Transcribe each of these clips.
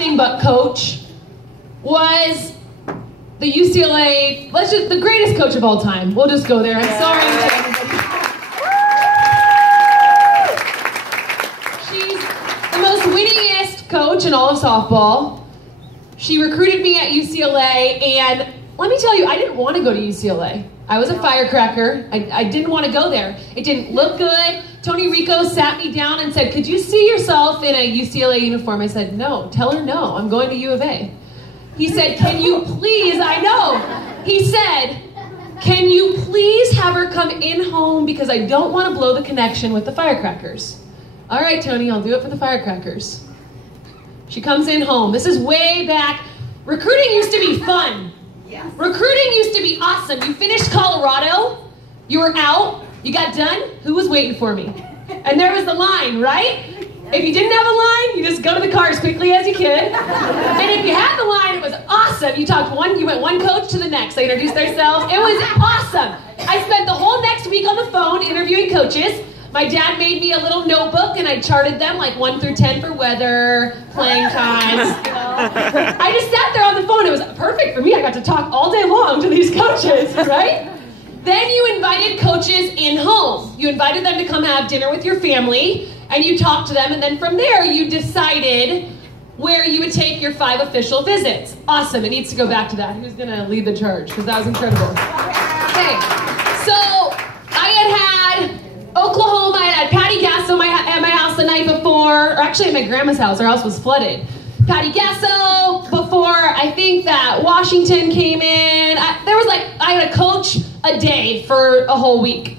anything but coach, was the UCLA, the greatest coach of all time. We'll just go there. I'm sorry to everybody. She's the most winningest coach in all of softball. She recruited me at UCLA, and let me tell you, I didn't want to go to UCLA. I was a firecracker. I didn't want to go there. It didn't look good. Tony Rico sat me down and said, could you see yourself in a UCLA uniform? I said, no, tell her no, I'm going to U of A. He said, can you please, I know. He said, can you please have her come in home because I don't want to blow the connection with the firecrackers. All right, Tony, I'll do it for the firecrackers. She comes in home. This is way back. Recruiting used to be fun. Yes. Recruiting used to be awesome. You finished Colorado, you were out, you got done, who was waiting for me? And there was the line, right? If you didn't have a line, you just go to the car as quickly as you could. And if you had the line, it was awesome. You went one coach to the next. They introduced themselves. It was awesome. I spent the whole next week on the phone interviewing coaches. My dad made me a little notebook, and I charted them like 1 through 10 for weather, playing times. I just sat there on the phone. It was perfect for me. I got to talk all day long to these coaches, right? Then you invited coaches in home. You invited them to come have dinner with your family, and you talked to them, and then from there you decided where you would take your 5 official visits. Awesome. It needs to go back to that. Who's going to lead the charge? Because that was incredible. Okay, so I had Oklahoma. I had Patty Gasso at my house the night before, or actually at my grandma's house. Our house was flooded. Patty Gasso before, I think that Washington came in. I had a coach a day for a whole week.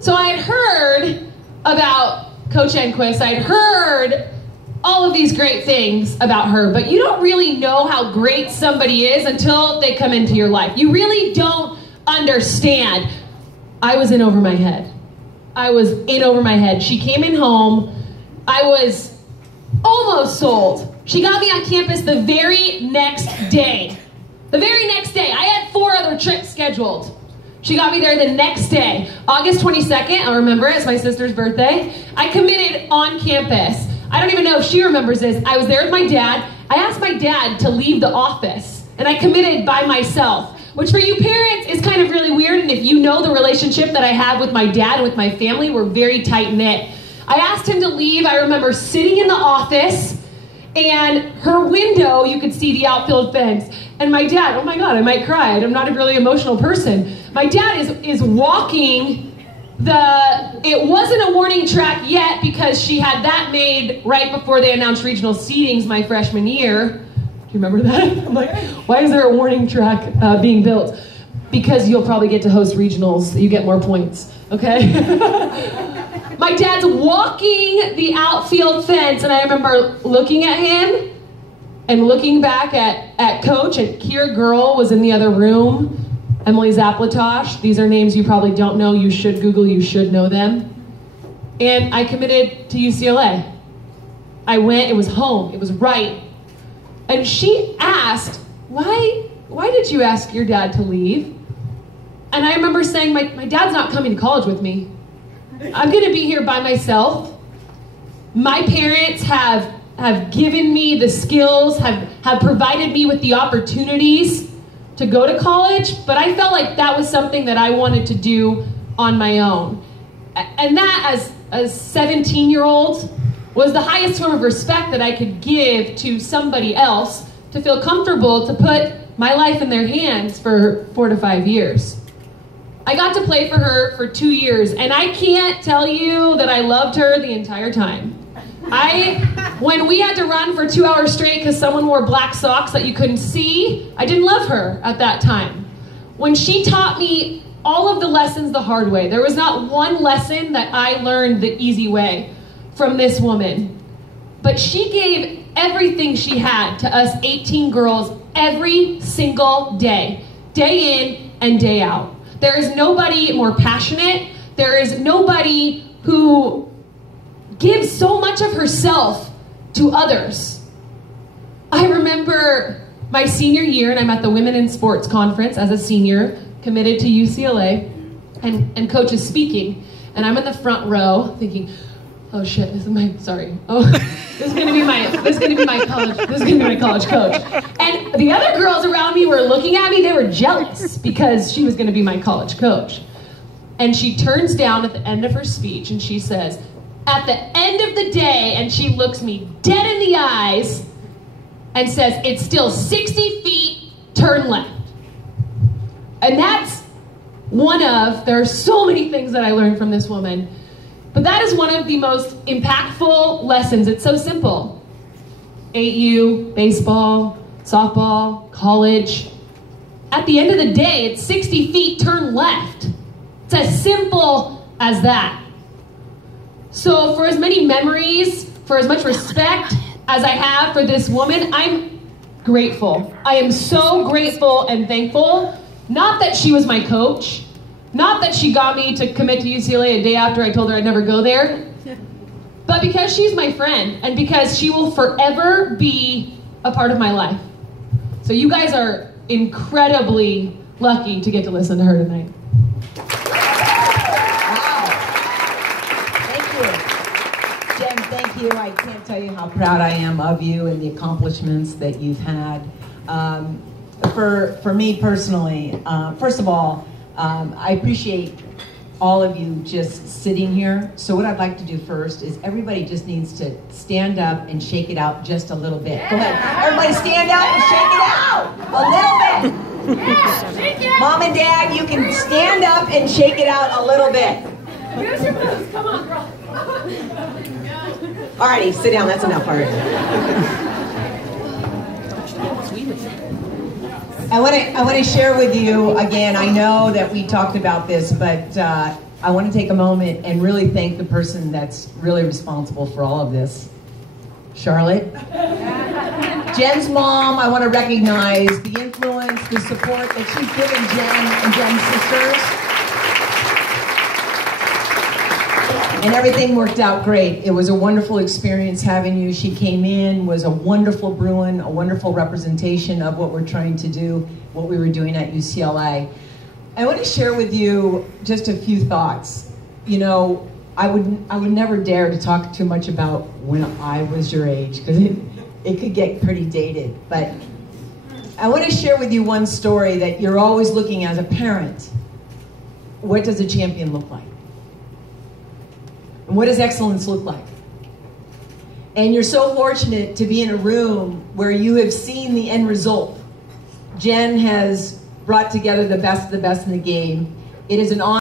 So I had heard about Coach Enquist. I had heard all of these great things about her, but you don't really know how great somebody is until they come into your life. You really don't understand. I was in over my head. She came in home. I was almost sold. She got me on campus the very next day. The very next day. I had 4 other trips scheduled. She got me there the next day. August 22nd, I'll remember it, it's my sister's birthday. I committed on campus. I don't even know if she remembers this. I was there with my dad. I asked my dad to leave the office, and I committed by myself, which for you parents is kind of really weird, and if you know the relationship that I have with my dad and with my family, we're very tight-knit. I asked him to leave. I remember sitting in the office, and her window, you could see the outfield fence. And my dad, oh my God, I might cry. I'm not a really emotional person. My dad is walking it wasn't a warning track yet because she had that made right before they announced regional seedings my freshman year. Do you remember that? I'm like, why is there a warning track being built? Because you'll probably get to host regionals, so you get more points, okay? My dad's walking the outfield fence, and I remember looking at him and looking back at Coach, and Kira Girl was in the other room, Emily Zaplatosh. These are names you probably don't know. You should Google, you should know them. And I committed to UCLA. I went, it was home, it was right. And she asked, why did you ask your dad to leave? And I remember saying, my dad's not coming to college with me. I'm gonna be here by myself. My parents have given me the skills, have provided me with the opportunities to go to college, but I felt like that was something that I wanted to do on my own. And that, as a 17-year-old, was the highest form of respect that I could give to somebody else to feel comfortable to put my life in their hands for 4 to 5 years. I got to play for her for 2 years, and I can't tell you that I loved her the entire time. When we had to run for 2 hours straight because someone wore black socks that you couldn't see, I didn't love her at that time. When she taught me all of the lessons the hard way, there was not one lesson that I learned the easy way from this woman. But she gave everything she had to us 18 girls every single day in and day out. There is nobody more passionate. There is nobody who gives so much of herself to others. I remember my senior year, and I'm at the Women in Sports Conference as a senior, committed to UCLA, and Coach is speaking, and I'm in the front row thinking, oh shit, this is my, sorry. Oh, this is gonna be my college coach. And the other girls around me were looking at me, they were jealous because she was gonna be my college coach. And she turns down at the end of her speech and she says, at the end of the day, and she looks me dead in the eyes and says, it's still 60 feet, turn left. And that's there are so many things that I learned from this woman, but that is one of the most impactful lessons. It's so simple. 8U, baseball, softball, college. At the end of the day, it's 60 feet, turn left. It's as simple as that. So for as many memories, for as much respect as I have for this woman, I'm grateful. I am so grateful and thankful. Not that she was my coach, not that she got me to commit to UCLA a day after I told her I'd never go there, but because she's my friend and because she will forever be a part of my life. So you guys are incredibly lucky to get to listen to her tonight. Jen, thank you. I can't tell you how proud I am of you and the accomplishments that you've had. For me personally, first of all, I appreciate all of you just sitting here. So what I'd like to do first is everybody just needs to stand up and shake it out just a little bit. Go ahead. Everybody stand up and shake it out a little bit. Yeah, shake it out. Mom and Dad, you can stand up and shake it out a little bit. Here's your moves. Come on, girl. Alrighty, sit down. That's enough already. I want to share with you again. I know that we talked about this, but I want to take a moment and really thank the person that's really responsible for all of this, Charlotte. Jen's mom. I want to recognize the influence, the support that she's given Jen and Jen's sisters. And everything worked out great. It was a wonderful experience having you. She came in, was a wonderful Bruin, a wonderful representation of what we're trying to do, what we were doing at UCLA. I want to share with you just a few thoughts. You know, I would never dare to talk too much about when I was your age, because it could get pretty dated. But I want to share with you one story that you're always looking as a parent. What does a champion look like? And what does excellence look like? And you're so fortunate to be in a room where you have seen the end result. Jen has brought together the best of the best in the game. It is an honor.